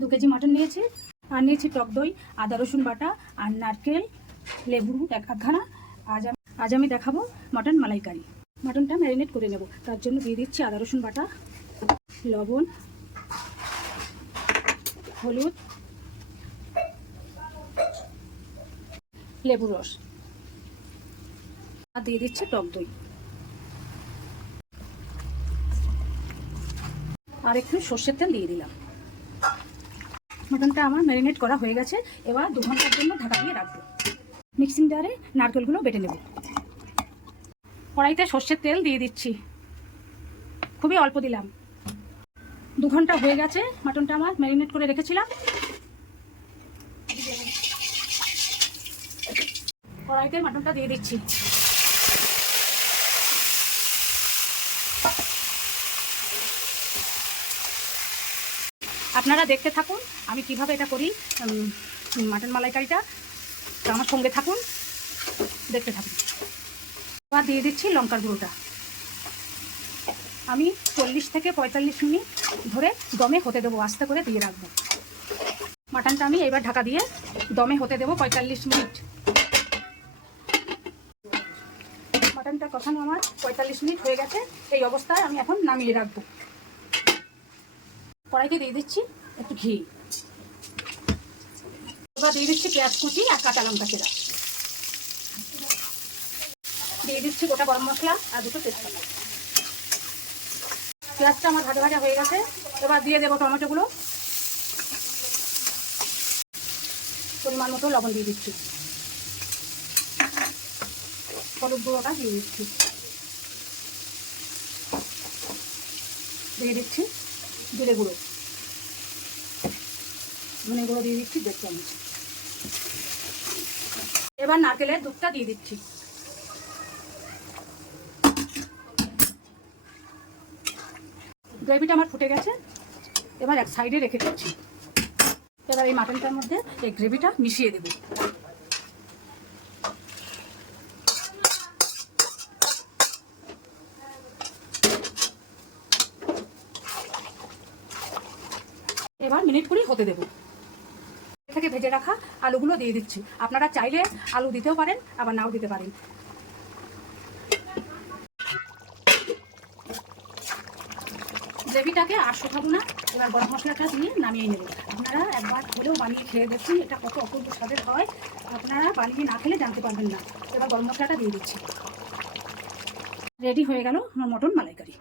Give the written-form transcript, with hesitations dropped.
2 KG mutton নিয়েছি, আর নিয়েছি টক দই, আদা রসুন বাটা, আর নারকেল, লেবু একখানা। আজ আমি দেখাবো মটন মালাইকারি। মটনটা ম্যারিনেট করে নেব, তার জন্য দিয়ে দিচ্ছি আদা রসুন বাটা, লবণ, হলুদ, লেবু রস, আর দিয়ে দিচ্ছি টক দই, আর একটু সর্ষের তেল দিয়ে দিলাম। মটনটা আমার ম্যারিনেট করা হয়ে গেছে। এবার 2 ঘন্টার জন্য ঢাকা দিয়ে রাখবো। মিক্সিং জারে নারকেলগুলো বেটে নেব। কড়াইতে সর্ষের তেল দিয়ে দিচ্ছি, খুবই অল্প দিলাম। 2 ঘন্টা হয়ে গেছে, মটনটা আমার ম্যারিনেট করে রেখেছিলাম। কড়াইতে মটনটা দিয়ে দিচ্ছি। আপনারা দেখতে থাকুন আমি কিভাবে এটা করি, মাটন মালাইকারিটা। আমার সঙ্গে থাকুন, দেখতে থাকুন। এবার দিয়ে দিচ্ছি লঙ্কার গুঁড়োটা। আমি 40 থেকে 45 মিনিট ধরে দমে হতে দেবো, আস্তে করে দিয়ে রাখবো। মাটনটা আমি এবার ঢাকা দিয়ে দমে হতে দেবো 45 মিনিট। মাটনটা কষানো আমার 45 মিনিট হয়ে গেছে। এই অবস্থায় আমি এখন নামিয়ে রাখবো। কড়াইতে দিয়ে দিচ্ছি একটু ঘি। এবার দিয়ে দিচ্ছি পেঁয়াজ কুচি আর কাঁচা লঙ্কা চেরা। দিয়ে দিচ্ছি গোটা গরম মশলা আর 2টো তেজপাতা। পেঁয়াজটা আমার ভাজা ভাজা হয়ে গেছে। এবার দিয়ে দেবো টমেটোগুলো। পরিমাণ মতো লবণ দিয়ে দিচ্ছি, হলুদ গুঁড়োটা দিয়ে দিচ্ছি, দিয়ে দিচ্ছি জিরে গুঁড়ো, ধনে গুঁড়ো দিয়ে দিচ্ছি 1.5 চামচ। এবার নারকেলের দুধটা দিয়ে দিচ্ছি। গ্রেভিটা আমার ফুটে গেছে, এবার এক সাইডে রেখে দিচ্ছি। এবার এই মাটনটার মধ্যে এই গ্রেভিটা মিশিয়ে দেব। এবার মিনিট 20 হতে দেব। থেকে ভেজে রাখা আলুগুলো দিয়ে দিচ্ছি। আপনারা চাইলে আলু দিতেও পারেন, আবার নাও দিতে পারেন। গ্রেভিটাকে আর শুকাবো না। এবার গরম মশলাটা দিয়ে নামিয়ে নেব। আপনারা একবার হলেও বানিয়ে খেয়ে দেখুন, এটা কত অপূর্ব স্বাদের হয়। আপনারা বানিয়ে না খেলে জানতে পারবেন না। এবার গরম মশলাটা দিয়ে দিচ্ছি। রেডি হয়ে গেল আমার মটন মালাইকারি।